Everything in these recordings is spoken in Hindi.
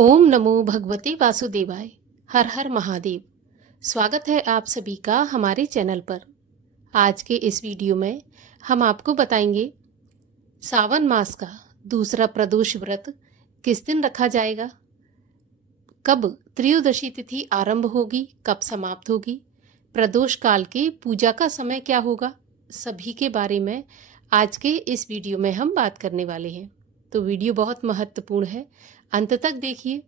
ओम नमो भगवते वासुदेवाय। हर हर महादेव। स्वागत है आप सभी का हमारे चैनल पर। आज के इस वीडियो में हम आपको बताएंगे सावन मास का दूसरा प्रदोष व्रत किस दिन रखा जाएगा, कब त्रयोदशी तिथि आरंभ होगी, कब समाप्त होगी, प्रदोष काल के पूजा का समय क्या होगा, सभी के बारे में आज के इस वीडियो में हम बात करने वाले हैं। तो वीडियो बहुत महत्वपूर्ण है, अंत तक देखिए।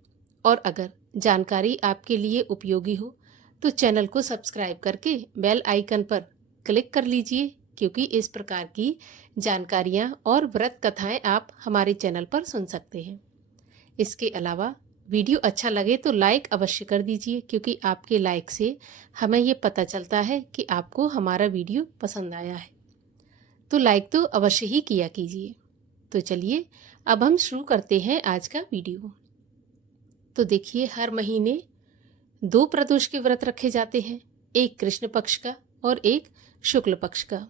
और अगर जानकारी आपके लिए उपयोगी हो तो चैनल को सब्सक्राइब करके बेल आइकन पर क्लिक कर लीजिए, क्योंकि इस प्रकार की जानकारियाँ और व्रत कथाएं आप हमारे चैनल पर सुन सकते हैं। इसके अलावा वीडियो अच्छा लगे तो लाइक अवश्य कर दीजिए, क्योंकि आपके लाइक से हमें ये पता चलता है कि आपको हमारा वीडियो पसंद आया है। तो लाइक तो अवश्य ही किया कीजिए। तो चलिए अब हम शुरू करते हैं आज का वीडियो। तो देखिए, हर महीने 2 प्रदोष के व्रत रखे जाते हैं, एक कृष्ण पक्ष का और एक शुक्ल पक्ष का।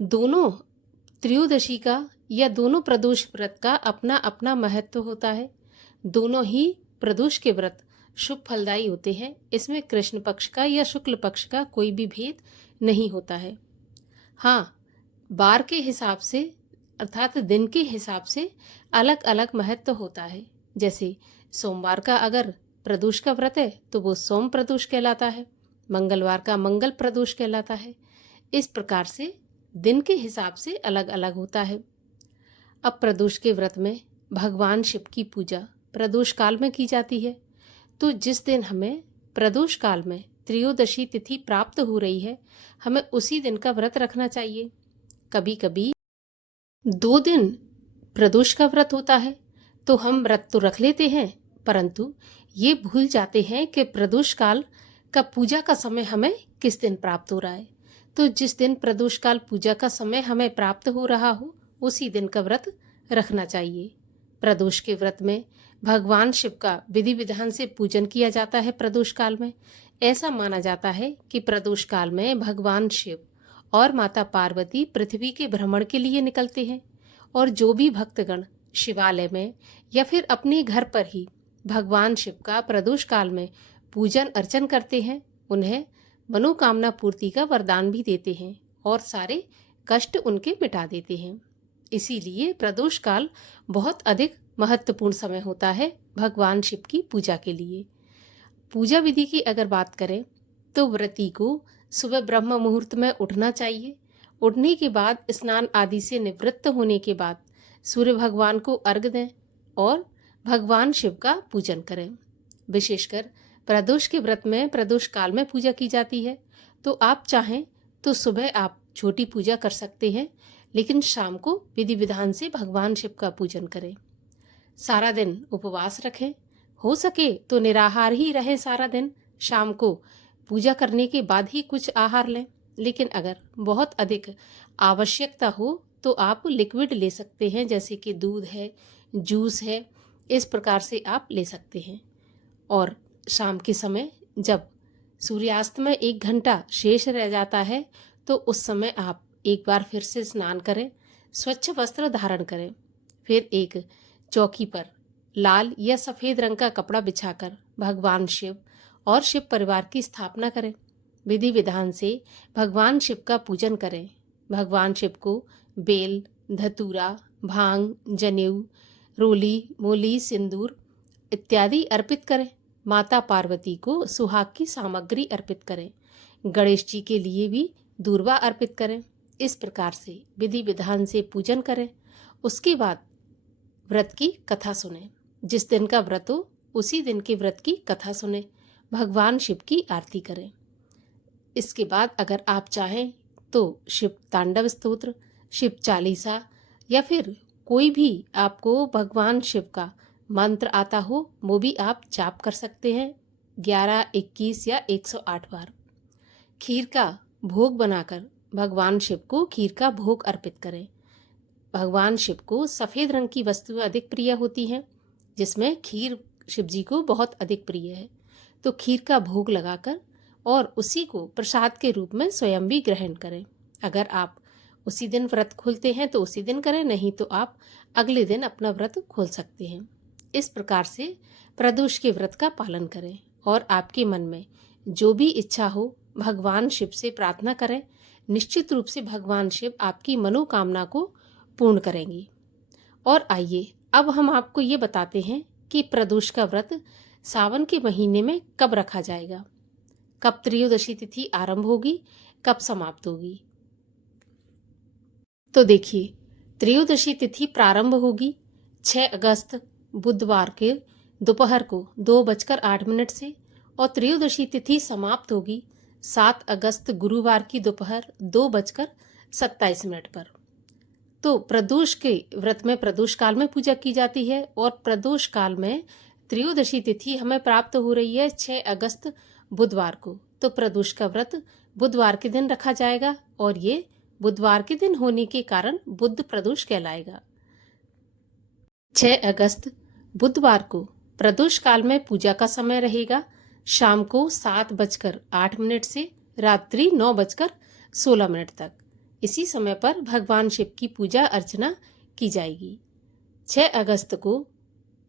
दोनों त्रयोदशी का या दोनों प्रदोष व्रत का अपना अपना महत्व होता है। दोनों ही प्रदोष के व्रत शुभ फलदायी होते हैं। इसमें कृष्ण पक्ष का या शुक्ल पक्ष का कोई भी भेद नहीं होता है। हाँ, बार के हिसाब से अर्थात दिन के हिसाब से अलग अलग महत्व होता है। जैसे सोमवार का अगर प्रदोष का व्रत है तो वो सोम प्रदोष कहलाता है, मंगलवार का मंगल प्रदोष कहलाता है। इस प्रकार से दिन के हिसाब से अलग अलग होता है। अब प्रदोष के व्रत में भगवान शिव की पूजा प्रदोष काल में की जाती है। तो जिस दिन हमें प्रदोष काल में त्रयोदशी तिथि प्राप्त हो रही है, हमें उसी दिन का व्रत रखना चाहिए। कभी कभी 2 दिन प्रदोष का व्रत होता है तो हम व्रत तो रख लेते हैं, परंतु ये भूल जाते हैं कि प्रदोष काल का पूजा का समय हमें किस दिन प्राप्त हो रहा है। तो जिस दिन प्रदोष काल पूजा का समय हमें प्राप्त हो रहा हो, उसी दिन का व्रत रखना चाहिए। प्रदोष के व्रत में भगवान शिव का विधि विधान से पूजन किया जाता है। प्रदोष काल में ऐसा माना जाता है कि प्रदोष काल में भगवान शिव और माता पार्वती पृथ्वी के भ्रमण के लिए निकलते हैं, और जो भी भक्तगण शिवालय में या फिर अपने घर पर ही भगवान शिव का प्रदोष काल में पूजन अर्चन करते हैं, उन्हें मनोकामना पूर्ति का वरदान भी देते हैं और सारे कष्ट उनके मिटा देते हैं। इसीलिए प्रदोष काल बहुत अधिक महत्वपूर्ण समय होता है भगवान शिव की पूजा के लिए। पूजा विधि की अगर बात करें तो व्रती को सुबह ब्रह्म मुहूर्त में उठना चाहिए। उठने के बाद स्नान आदि से निवृत्त होने के बाद सूर्य भगवान को अर्घ्य दें और भगवान शिव का पूजन करें। विशेषकर प्रदोष के व्रत में प्रदोष काल में पूजा की जाती है, तो आप चाहें तो सुबह आप छोटी पूजा कर सकते हैं, लेकिन शाम को विधि विधान से भगवान शिव का पूजन करें। सारा दिन उपवास रखें, हो सके तो निराहार ही रहे सारा दिन। शाम को पूजा करने के बाद ही कुछ आहार लें, लेकिन अगर बहुत अधिक आवश्यकता हो तो आप लिक्विड ले सकते हैं, जैसे कि दूध है, जूस है, इस प्रकार से आप ले सकते हैं। और शाम के समय जब सूर्यास्त में 1 घंटा शेष रह जाता है तो उस समय आप एक बार फिर से स्नान करें, स्वच्छ वस्त्र धारण करें, फिर एक चौकी पर लाल या सफ़ेद रंग का कपड़ा बिछाकर भगवान शिव और शिव परिवार की स्थापना करें। विधि विधान से भगवान शिव का पूजन करें। भगवान शिव को बेल, धतूरा, भांग, जनेऊ, रोली, मोली, सिंदूर इत्यादि अर्पित करें। माता पार्वती को सुहाग की सामग्री अर्पित करें। गणेश जी के लिए भी दूर्वा अर्पित करें। इस प्रकार से विधि विधान से पूजन करें। उसके बाद व्रत की कथा सुने। जिस दिन का व्रत हो उसी दिन के व्रत की कथा सुने, भगवान शिव की आरती करें। इसके बाद अगर आप चाहें तो शिव तांडव स्तोत्र, शिव चालीसा या फिर कोई भी आपको भगवान शिव का मंत्र आता हो वो भी आप जाप कर सकते हैं, 11, 21 या 108 बार। खीर का भोग बनाकर भगवान शिव को खीर का भोग अर्पित करें। भगवान शिव को सफ़ेद रंग की वस्तुएं अधिक प्रिय होती हैं, जिसमें खीर शिव जी को बहुत अधिक प्रिय है। तो खीर का भोग लगाकर और उसी को प्रसाद के रूप में स्वयं भी ग्रहण करें। अगर आप उसी दिन व्रत खोलते हैं तो उसी दिन करें, नहीं तो आप अगले दिन अपना व्रत खोल सकते हैं। इस प्रकार से प्रदोष के व्रत का पालन करें और आपके मन में जो भी इच्छा हो भगवान शिव से प्रार्थना करें। निश्चित रूप से भगवान शिव आपकी मनोकामना को पूर्ण करेंगे। और आइए अब हम आपको ये बताते हैं कि प्रदोष का व्रत सावन के महीने में कब रखा जाएगा, कब त्रयोदशी तिथि आरंभ होगी, कब समाप्त होगी। तो देखिए, त्रयोदशी तिथि प्रारंभ होगी 6 अगस्त बुधवार के दोपहर को 2:08 से और त्रयोदशी तिथि समाप्त होगी 7 अगस्त गुरुवार की दोपहर 2:27 पर। तो प्रदोष के व्रत में प्रदोष काल में पूजा की जाती है और प्रदोष काल में त्रयोदशी तिथि हमें प्राप्त हो रही है 6 अगस्त बुधवार को। तो प्रदोष का व्रत बुधवार के दिन रखा जाएगा और ये बुधवार के दिन होने के कारण बुध प्रदोष कहलाएगा। 6 अगस्त बुधवार को प्रदोष काल में पूजा का समय रहेगा शाम को 7:08 से रात्रि 9:16 तक। इसी समय पर भगवान शिव की पूजा अर्चना की जाएगी। 6 अगस्त को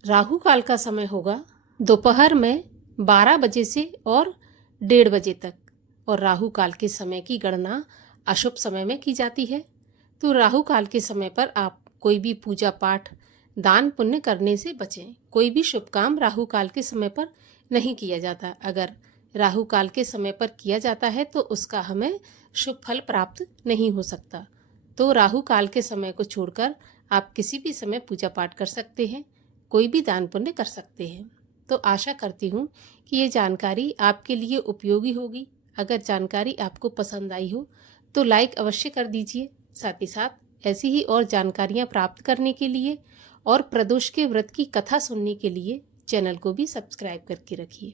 राहु काल का समय होगा दोपहर में 12 बजे से और 1:30 बजे तक और राहु काल के समय की गणना अशुभ समय में की जाती है। तो राहु काल के समय पर आप कोई भी पूजा पाठ दान पुण्य करने से बचें। कोई भी शुभ काम राहु काल के समय पर नहीं किया जाता। अगर राहु काल के समय पर किया जाता है तो उसका हमें शुभ फल प्राप्त नहीं हो सकता। तो राहु काल के समय को छोड़कर आप किसी भी समय पूजा पाठ कर सकते हैं, कोई भी दान पुण्य कर सकते हैं। तो आशा करती हूँ कि ये जानकारी आपके लिए उपयोगी होगी। अगर जानकारी आपको पसंद आई हो तो लाइक अवश्य कर दीजिए। साथ ही साथ ऐसी ही और जानकारियाँ प्राप्त करने के लिए और प्रदोष के व्रत की कथा सुनने के लिए चैनल को भी सब्सक्राइब करके रखिए।